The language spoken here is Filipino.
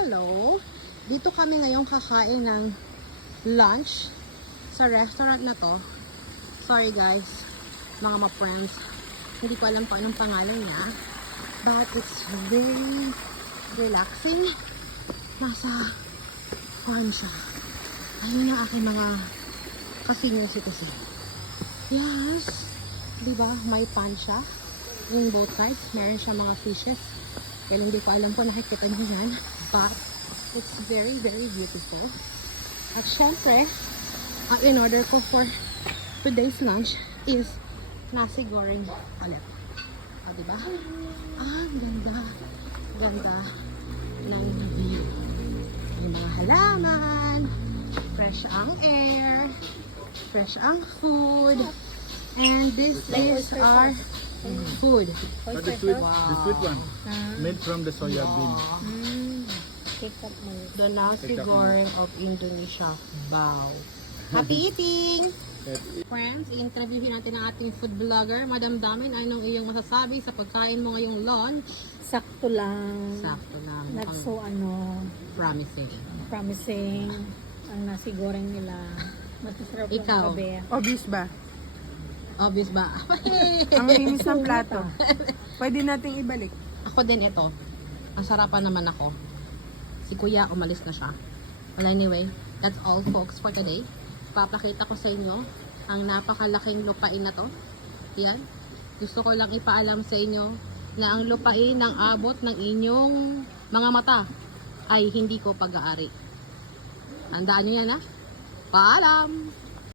Hello! Dito kami ngayong kakain ng lunch sa restaurant na to. Sorry guys, mga ma-friends. Hindi ko alam pa anong pangalan niya. But it's very relaxing. Nasa farm siya. Ayun ang aking mga ka-senior citizen. Yes! Diba? May pan siya. In both sides. Meron siya mga fishes. Kaya hindi ko alam kung nakikita niyo yan. But it's very, very beautiful. At syempre, ang in-order ko for today's lunch is nasi goreng ulit. O, diba? Ganda. Ganda ng view. Yung mga halaman. Fresh ang air. Fresh ang food. And this is our food. But the sweet one, made from the soya bean. The nasi goreng of Indonesia. Wow. Happy eating! Friends, i-interviewin natin ang ating food vlogger. Madam Damin, anong iyong masasabi sa pagkain mo ngayong lunch? Sakto lang. Sakto lang. Not Ang so promising. promising. Ang nasi goreng nila. Masasarap yung Ikaw? gabi. Obvious ba? Obvious ba? Ang linis ng plato. Pwede nating ibalik. Ako din ito. Ang sarapan naman ako. Si Kuya, umalis na siya. Well, anyway, that's all folks for today. Papakita ko sa inyo ang napakalaking lupain na to. Yan. Gusto ko lang ipaalam sa inyo na ang lupain ng abot ng inyong mga mata ay hindi ko pag-aari. Tandaan nyo yan, ha? Paalam!